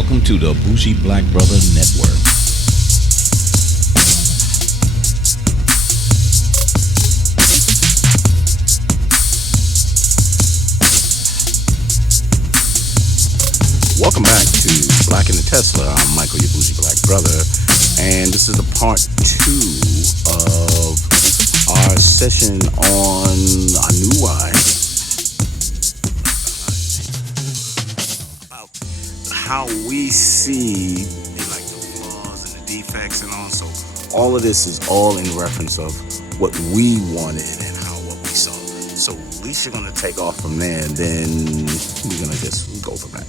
Welcome to the Bougie Black Brother Network. Welcome back to Black in the Tesla. I'm Michael, your Bougie Black Brother, and this is the part 2 of our session on I Knew Why. About how we see like the flaws and the defects and all. So all of this is all in reference of what we wanted and what we saw. So Alicia gonna take off from there, and then we're gonna just go from that.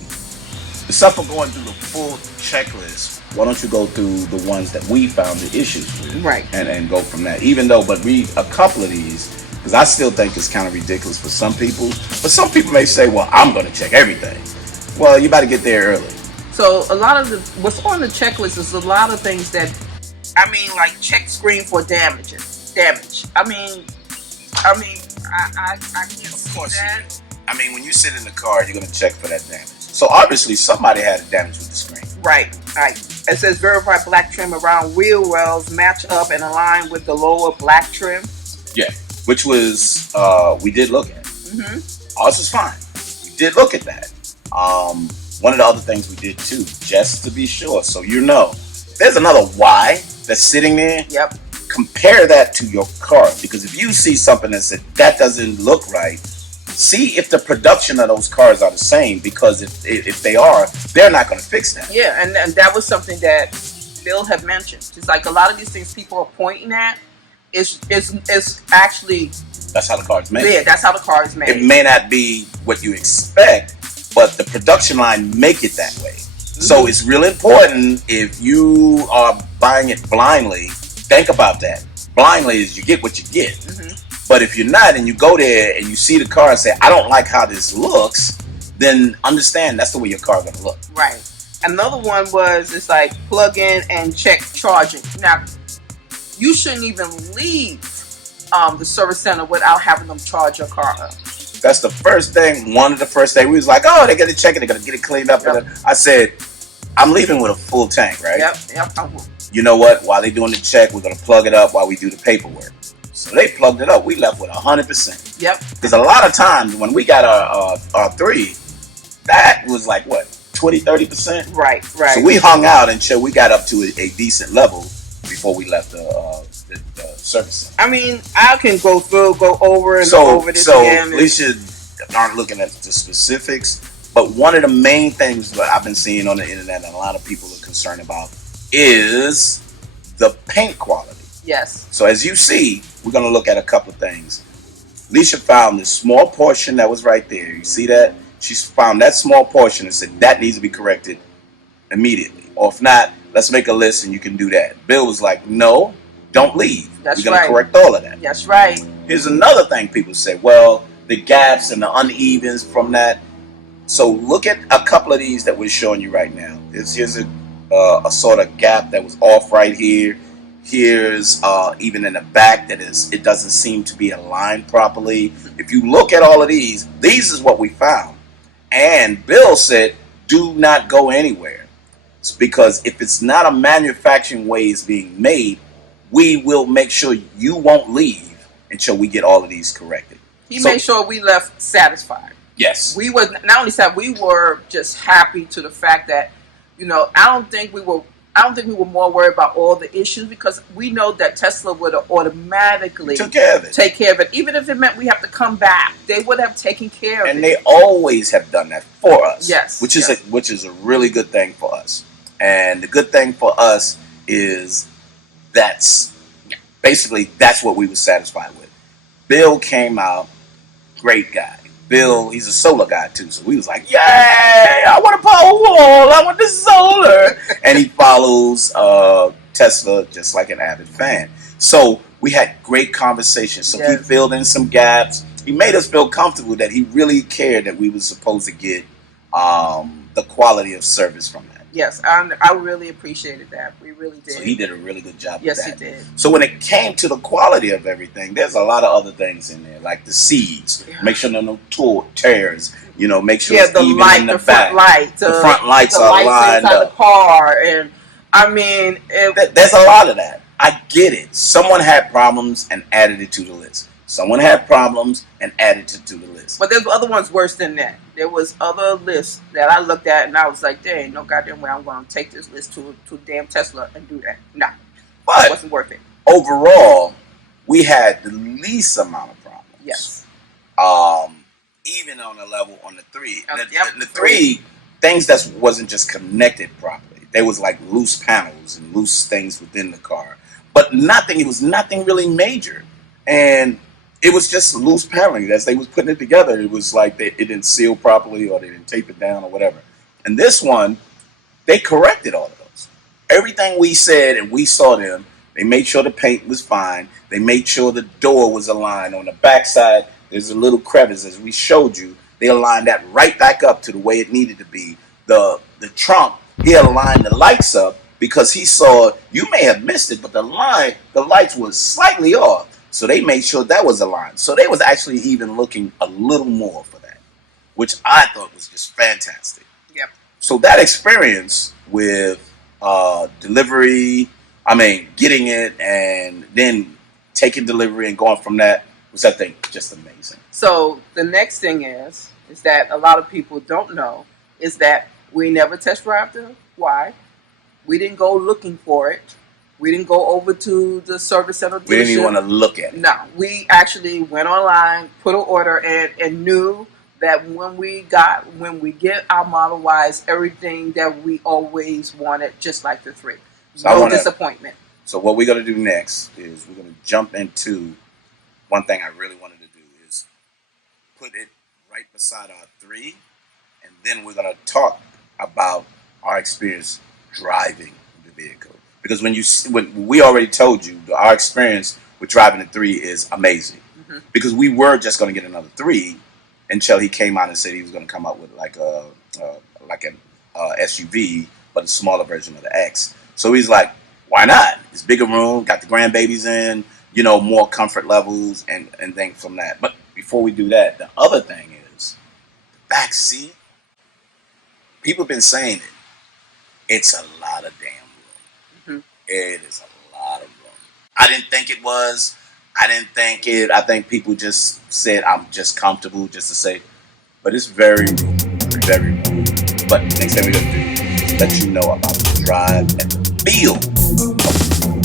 Instead of going through the full checklist, why don't you go through the ones that we found the issues with, right? And go from that. Even though, but read a couple of these, because I still think it's kind of ridiculous for some people. But some people may say, "Well, I'm going to check everything." Well, you got to get there early. So a lot of what's on the checklist is a lot of things that, like check screen for damage. I can't see that. When you sit in the car, you're going to check for that damage. So obviously somebody had damage with the screen. Right. It says verify black trim around wheel wells match up and align with the lower black trim. Yeah, which was we did look at. Mm-hmm. Ours is fine. We did look at that. One of the other things we did too, just to be sure, so you know, there's another Y that's sitting there. Yep. Compare that to your car, because if you see something that said that doesn't look right, see if the production of those cars are the same, because if they are, they're not going to fix that. Yeah, and that was something that Bill had mentioned. It's like a lot of these things people are pointing at is actually... That's how the car is made. Yeah, that's how the car is made. It may not be what you expect, but the production line make it that way. Mm-hmm. So it's real important, if you are buying it blindly, think about that. Blindly is you get what you get. Mm-hmm. But if you're not, and you go there and you see the car and say, I don't like how this looks, then understand that's the way your car is going to look. Right. Another one was, it's like plug in and check charging. Now, you shouldn't even leave the service center without having them charge your car up. That's the first thing. One of the first things we was like, oh, they're going to check it. They're going to get it cleaned up. Yep. And I said, I'm leaving with a full tank, right? Yep. I will. You know what? While they're doing the check, we're going to plug it up while we do the paperwork. So they plugged it up. We left with 100%. Yep. Because a lot of times when we got our 3, that was like what, 20-30%. Right. So we hung out until we got up to a decent level before we left the service center. I can go over this again. Alicia aren't looking at the specifics, but one of the main things that I've been seeing on the internet and a lot of people are concerned about is the paint quality. Yes. So as you see, we're going to look at a couple of things. Alicia found this small portion that was right there. You see that? She found that small portion and said that needs to be corrected immediately. Or if not, let's make a list and you can do that. Bill was like, no, don't leave. That's We're going right. to correct all of that. That's right. Here's another thing people say, well, the gaps and the unevens from that. So look at a couple of these that we're showing you right now. Here's a sort of gap that was off right here. Here's even in the back it doesn't seem to be aligned properly. If you look at all of these is what we found. And Bill said, do not go anywhere. It's because if it's not a manufacturing way it's being made, we will make sure you won't leave until we get all of these corrected. He made sure we left satisfied. Yes. We were not only satisfied, we were just happy to the fact that, I don't think we were more worried about all the issues, because we know that Tesla would have automatically take care of it. Even if it meant we have to come back, they would have taken care of it. And they always have done that for us. Yes. Which is a really good thing for us. And the good thing for us is that's what we were satisfied with. Bill came out, great guy. Bill, he's a solar guy too, so we was like, yay, I want a power wall, I want the solar. And he follows Tesla just like an avid fan. So we had great conversations. So He filled in some gaps. He made us feel comfortable that he really cared that we were supposed to get the quality of service from that. Yes, I really appreciated that. We really did. So he did a really good job with that. Yes, he did. So when it came to the quality of everything, there's a lot of other things in there. like the seats. Make sure there are no tears. You know, make sure it's the even light, in the front back. lights, the front lights the are lights lined inside up. the car, and I mean, There's a lot of that. I get it. Someone had problems and added it to the list. Someone had problems and added it to the list. But there's other ones worse than that. There was other lists that I looked at and I was like, there ain't no goddamn way I'm going to take this list to damn Tesla and do that. No, but it wasn't worth it. Overall, we had the least amount of problems. Yes. Even on the level on the 3. The 3 things that wasn't just connected properly. There was like loose panels and loose things within the car, but nothing. It was nothing really major, and it was just loose paneling as they was putting it together. It was like it didn't seal properly, or they didn't tape it down, or whatever. And this one, they corrected all of those. Everything we said and we saw them. They made sure the paint was fine. They made sure the door was aligned. On the backside, there's a little crevice, as we showed you. They aligned that right back up to the way it needed to be. The trunk, he aligned the lights up because he saw, you may have missed it, but the lights was slightly off. So they made sure that was aligned. So they was actually even looking a little more for that, which I thought was just fantastic. Yep. So that experience with delivery, getting it and then taking delivery and going from that was, I think, just amazing. So the next thing is that a lot of people don't know is that we never test drive the Y. We didn't go looking for it. We didn't go over to the service center dealership. We didn't even want to look at it. No, we actually went online, put an order, and knew that when we get our Model Ys, everything that we always wanted, just like the 3. So no disappointment. So what we're going to do next is we're going to jump into one thing I really wanted to do is put it right beside our 3, and then we're going to talk about our experience driving the vehicle. Because when we already told you our experience with driving the 3 is amazing. Mm-hmm. Because we were just going to get another 3 until he came out and said he was going to come out with like an SUV, but a smaller version of the X. So he's like, why not? It's bigger room, got the grandbabies in, more comfort levels and things from that. But before we do that, the other thing is the back seat. People have been saying it. It's a lot of damn room. Mm-hmm. It is a lot of room. I didn't think it was. I think people just said I'm just comfortable just to say, but it's very room. Very room. But next thing we're going to do is let you know about the drive and the feel of